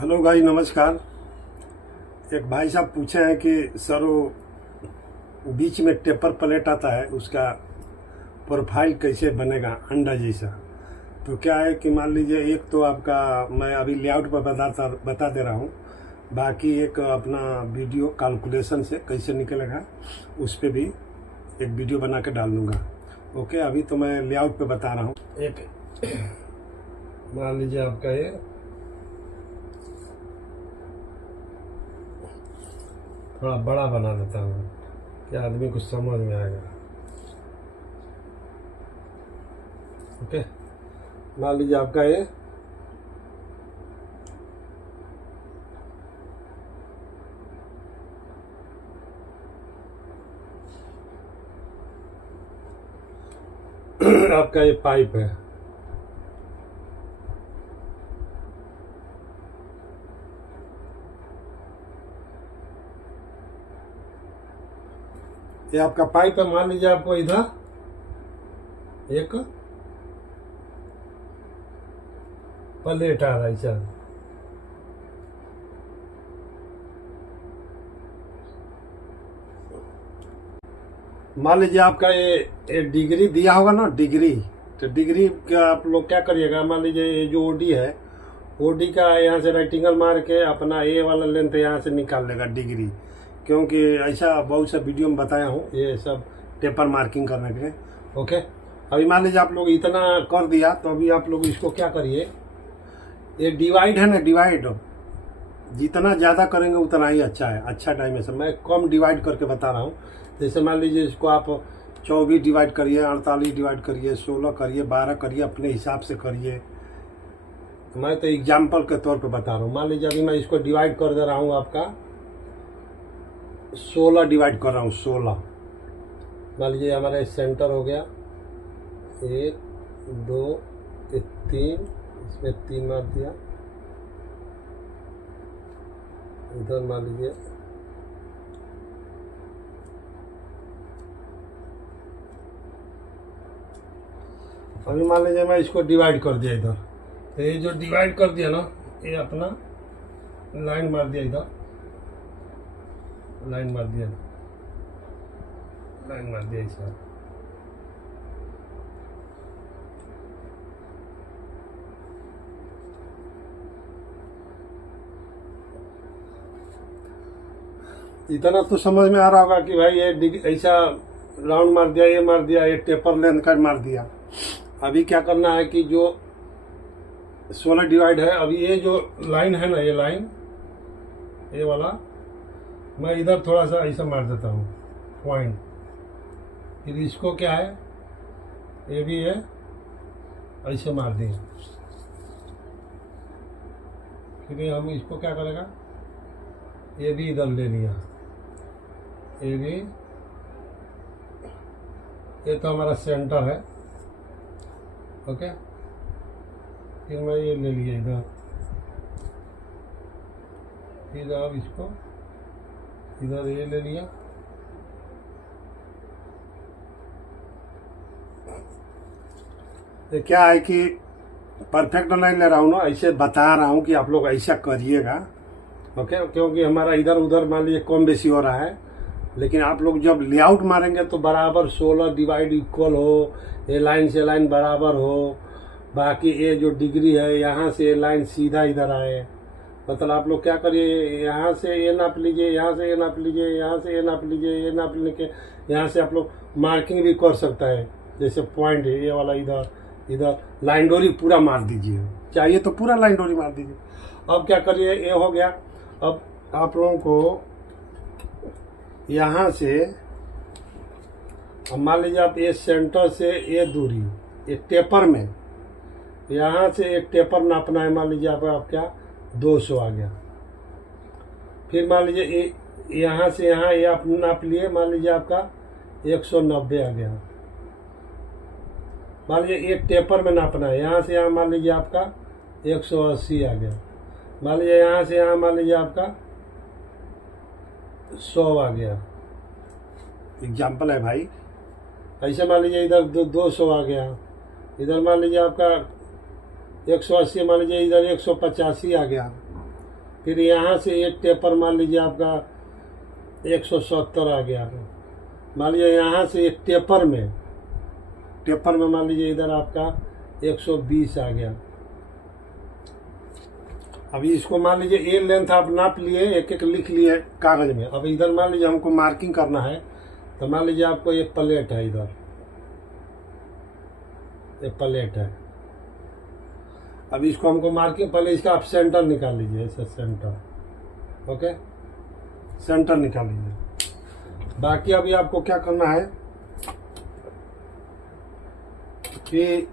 Hello भाई, नमस्कार। एक भाई साहब पूछे हैं कि सर वो बीच में टेपर प्लेट आता है, उसका प्रोफाइल कैसे बनेगा अंडा जैसा। तो क्या है कि मान लीजिए, एक तो आपका मैं अभी लेआउट पर बता दे रहा हूँ, बाकी एक अपना वीडियो कैलकुलेशन से कैसे निकलेगा उस पर भी एक वीडियो बना के डाल दूँगा। ओके, अभी तो मैं लेआउट पे बता रहा हूँ। एक मान लीजिए आपका ये थोड़ा बड़ा बना देता हूँ कि आदमी को समझ में आएगा। ओके, मान लीजिए आपका आपका ये पाइप है। ये आपका पाइप है। मान लीजिए आपको इधर एक प्लेट आ रहा है सर। मान लीजिए आपका ये डिग्री दिया होगा ना, डिग्री। तो डिग्री का आप लोग क्या करिएगा, मान लीजिए ये जो ओडी है, ओडी का यहाँ से राइटिंगल मार के अपना ए वाला लेंथ यहाँ से निकाल लेगा डिग्री। क्योंकि ऐसा बहुत सा वीडियो में बताया हूँ, ये सब टेपर मार्किंग करने के लिए। ओके, अभी मान लीजिए आप लोग इतना कर दिया, तो अभी आप लोग इसको क्या करिए, ये डिवाइड है ना, डिवाइड जितना ज़्यादा करेंगे उतना ही अच्छा है, अच्छा डायमेंशन। मैं कम डिवाइड करके बता रहा हूँ। जैसे मान लीजिए इसको आप 24 डिवाइड करिए, 48 डिवाइड करिए, 16 करिए, 12 करिए, अपने हिसाब से करिए। मैं तो एग्जाम्पल के तौर पे बता रहा हूँ। मान लीजिए अभी मैं इसको डिवाइड कर दे रहा हूँ, आपका 16 डिवाइड कर रहा हूँ, 16। मान लीजिए हमारा सेंटर हो गया 1 2 3, इसमें 3 मार दिया। इधर मान लीजिए अभी मान लीजिए मैं इसको डिवाइड कर दिया इधर। तो ये जो डिवाइड कर दिया ना, ये अपना लाइन मार दिया, इधर लाइन मार दिया, लाइन मार दिया इसका। इतना तो समझ में आ रहा होगा कि भाई ये ऐसा राउंड मार दिया, ये मार दिया, ये टेपर लेंथ का मार दिया। अभी क्या करना है कि जो 16 डिवाइड है, अभी ये जो लाइन है ना, ये लाइन, ये वाला मैं इधर थोड़ा सा ऐसा मार देता हूँ पॉइंट। फिर इसको क्या है, ये भी है ऐसे मार दिए। फिर हम इसको क्या करेगा, ये भी इधर ले लिया, ये भी, ये तो हमारा सेंटर है। ओके, फिर मैं ये ले लिया इधर। फिर अब इसको इधर ये ले लिया। ये क्या है कि परफेक्ट नहीं ले रहा हूँ ना, ऐसे बता रहा हूँ कि आप लोग ऐसा करिएगा। ओके, क्योंकि हमारा इधर उधर मान लीजिए कम बेसी हो रहा है। लेकिन आप लोग जब लेआउट मारेंगे तो बराबर 16 डिवाइड इक्वल हो, ये लाइन से लाइन बराबर हो। बाकी ये जो डिग्री है, यहाँ से ये लाइन सीधा इधर आए। मतलब आप लोग क्या करिए, यहाँ से ये नाप लीजिए, यहाँ से ये नाप लीजिए, यहाँ से ये नाप लीजिए, ये नाप लेके यहाँ से आप लोग मार्किंग भी कर सकता है। जैसे पॉइंट है ये वाला, इधर इधर लाइन डोरी पूरा मार दीजिए, चाहिए तो पूरा लाइन डोरी मार दीजिए। अब क्या करिए, ये हो गया। अब आप लोगों को यहाँ से, अब मान लीजिए आप ये सेंटर से ये दूरी, ये टेपर में यहाँ से एक टेपर नापना है। मान लीजिए आप क्या 200 आ गया। फिर मान लीजिए यहाँ से यहाँ ये आप नाप लिए, मान लीजिए आपका 190 आ गया। मान लीजिए एक टेपर में नापना है, यहाँ से यहाँ मान लीजिए आपका 180 आ गया। मान लीजिए यहाँ से यहाँ मान लीजिए आपका 100 आ गया। एग्जाम्पल है भाई। ऐसे मान लीजिए इधर 200 आ गया, इधर मान लीजिए आपका 180, मान लीजिए इधर 185 आ गया। फिर यहाँ से एक टेपर मान लीजिए आपका 170 आ गया। मान लीजिए यहाँ से एक टेपर में मान लीजिए इधर आपका 120 आ गया। अभी इसको मान लीजिए ये लेंथ आप नाप लिए, एक एक लिख लिए कागज में। अब इधर मान लीजिए हमको मार्किंग करना है, तो मान लीजिए आपको एक प्लेट है, इधर एक प्लेट है। अब इसको हमको मार्किंग, पहले इसका आप सेंटर निकाल लीजिए, ऐसे सेंटर, ओके, सेंटर निकाल लीजिए। बाकी अभी आपको क्या करना है कि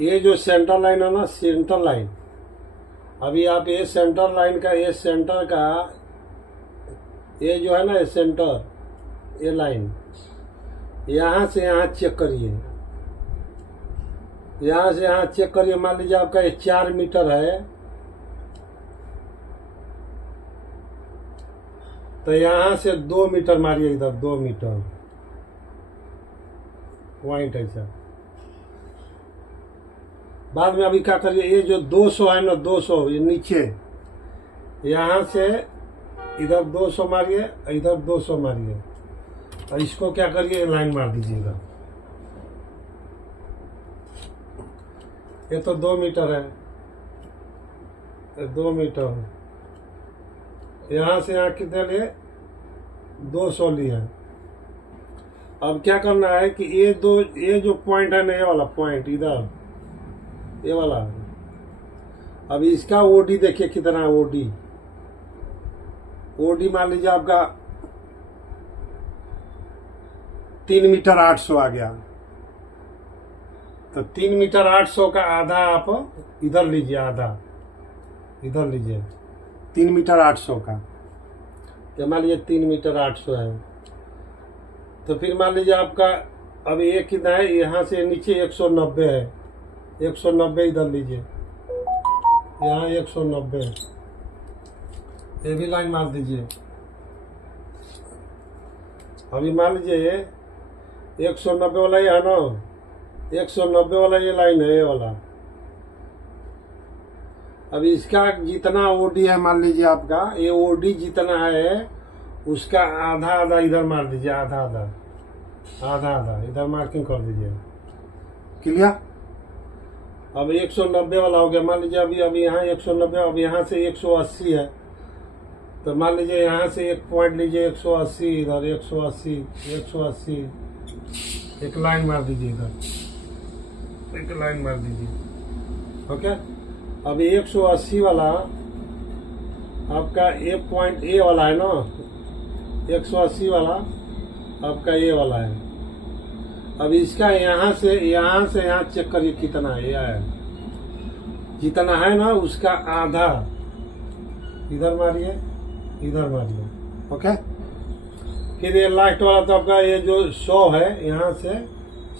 ये जो सेंटर लाइन है ना, सेंटर लाइन, अभी आप ये सेंटर लाइन का, ये सेंटर का, ये जो है ना, ये सेंटर, ये लाइन यहाँ से यहाँ चेक करिए, यहाँ से यहाँ चेक करिए। मान लीजिए आपका ये 4 मीटर है, तो यहाँ से 2 मीटर मारिए, इधर 2 मीटर पॉइंट ऐसा। बाद में अभी क्या करिए, ये जो 200 है ना, 200 ये नीचे, यहाँ से इधर 200 मारिए, इधर 200 मारिए, और इसको क्या करिए, लाइन मार दीजिएगा। ये तो 2 मीटर है, 2 मीटर, यहाँ से यहाँ कितने लिए, 200 लिए। अब क्या करना है कि ये जो पॉइंट है ना, ये वाला पॉइंट इधर, ये वाला, अब इसका ओडी देखिए कितना है, ओडी मान लीजिए आपका 3 मीटर 800 आ गया। तो 3 मीटर 800 का आधा आप इधर लीजिए, आधा इधर लीजिए, 3 मीटर 800 का, तो मान लीजिए 3 मीटर 800 है। तो फिर मान लीजिए आपका अब ये कितना है, यहाँ से नीचे 190 है, 190 इधर लीजिए, यहाँ 190, ये भी लाइन मार दीजिए। अभी मान लीजिए 190 वाला ये है ना, 190 वाला ये लाइन है, ये वाला। अब इसका जितना ओडी है, मान लीजिए आपका ये ओडी जितना है, उसका आधा आधा इधर मार दीजिए, आधा आधा इधर मार्किंग कर दीजिए। क्लियर? अब 190 वाला हो गया। मान लीजिए अभी यहाँ 190, अब यहाँ से 180 है, तो मान लीजिए यहाँ से एक पॉइंट लीजिए, 180 इधर, 180 एक लाइन मार दीजिए, इधर एक लाइन मार दीजिए, ओके। अब 180 वाला आपका ए पॉइंट ए वाला है ना, 180 वाला आपका ये वाला है। अब इसका यहाँ से यहाँ चेक करिए कितना है, यह है जितना है ना, उसका आधा इधर मारिए, इधर मारिए, ओके। फिर ये लास्ट वाला तो आपका ये जो 100 है, यहाँ से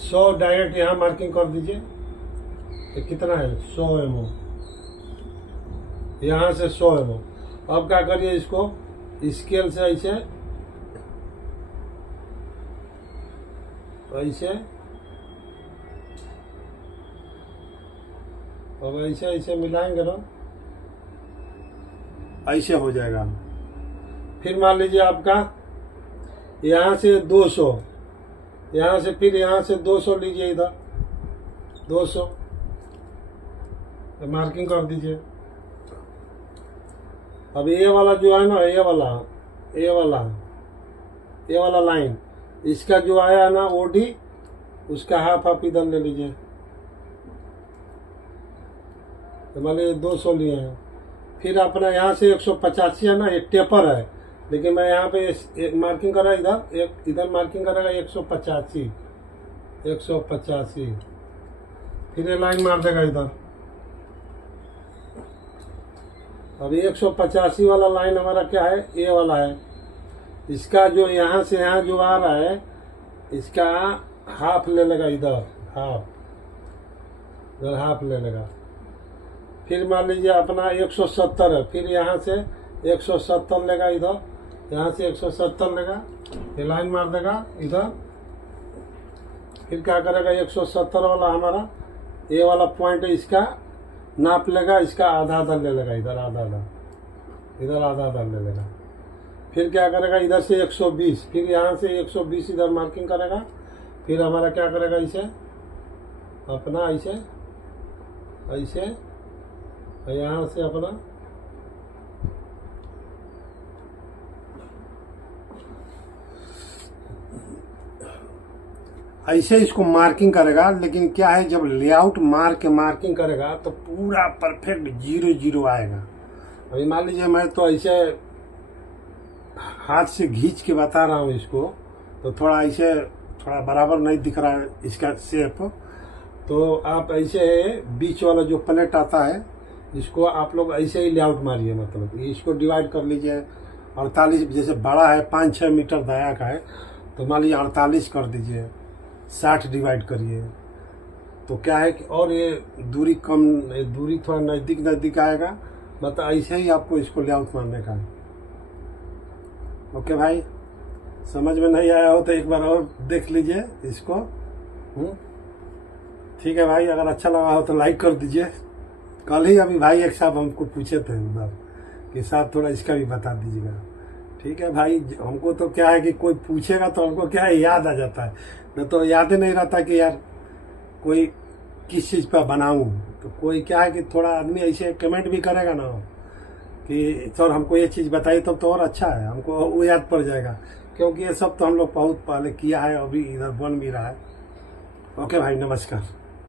100 डायरेक्ट यहाँ मार्किंग कर दीजिए। ये कितना है, 100 mm, यहाँ से 100 mm। अब क्या करिए, इसको स्केल से ऐसे अब ऐसे मिलाएंगे ना, ऐसे हो जाएगा। फिर मान लीजिए आपका यहाँ से 200, यहाँ से फिर यहाँ से 200 लीजिए, इधर 200 मार्किंग कर दीजिए। अब ये वाला जो है ना, ये वाला लाइन, इसका जो आया है ना ओडी, उसका हाफ इधर ले लीजिए। तो मान लीजिए 200 लिए हैं। फिर अपना यहाँ से 185 है ना, एक टेपर है, लेकिन मैं यहाँ पे एक मार्किंग करा, इधर मार्किंग करेगा 185, फिर ये लाइन मार देगा इधर। अभी 185 वाला लाइन हमारा क्या है, ए वाला है। इसका जो यहाँ से यहाँ जो आ रहा है, इसका हाफ ले लेगा, इधर हाफ ले लेगा। फिर मान लीजिए अपना 170 है, फिर यहाँ से 170 लेगा, इधर यहाँ से 170 लेगा, ये लाइन मार देगा इधर। फिर क्या करेगा, 170 वाला हमारा ये वाला पॉइंट है, इसका नाप लेगा, इसका आधा आधा ले लेगा, इधर आधा आधा, इधर आधा आधा ले लेगा। फिर क्या करेगा, इधर से 120, फिर यहाँ से 120 इधर मार्किंग करेगा। फिर हमारा क्या करेगा, इसे अपना ऐसे ऐसे, यहाँ से अपना ऐसे इसको मार्किंग करेगा। लेकिन क्या है, जब लेआउट मार के मार्किंग करेगा तो पूरा परफेक्ट 0 आएगा। अभी मान लीजिए मैं तो ऐसे हाथ से खींच के बता रहा हूँ इसको, तो थोड़ा ऐसे थोड़ा बराबर नहीं दिख रहा है इसका शेप। तो आप ऐसे बीच वाला जो प्लेट आता है, इसको आप लोग ऐसे ही लेआउट मारिए, मतलब इसको डिवाइड कर लीजिए 48, जैसे बड़ा है 5-6 मीटर दाया का है, तो मान लीजिए 48 कर दीजिए, 60 डिवाइड करिए। तो क्या है कि और ये दूरी कम, दूरी थोड़ा नज़दीक नज़दीक आएगा। मतलब ऐसे ही आपको इसको लेआउट मारने का है। ओके भाई, समझ में नहीं आया हो तो एक बार और देख लीजिए इसको। ठीक है भाई, अगर अच्छा लगा हो तो लाइक कर दीजिए। कल ही अभी भाई एक साहब हमको पूछे थे उधर कि साहब थोड़ा इसका भी बता दीजिएगा। ठीक है भाई, हमको तो क्या है कि कोई पूछेगा तो हमको क्या है, याद आ जाता है, न तो याद ही नहीं रहता कि यार कोई किस चीज़ पर बनाऊं। तो कोई क्या है कि थोड़ा आदमी ऐसे कमेंट भी करेगा ना कि सर हमको ये चीज़ बताई, तब तो और अच्छा है, हमको वो याद पड़ जाएगा। क्योंकि ये सब तो हम लोग बहुत पहले किया है, अभी इधर बन भी रहा है। ओके भाई, नमस्कार।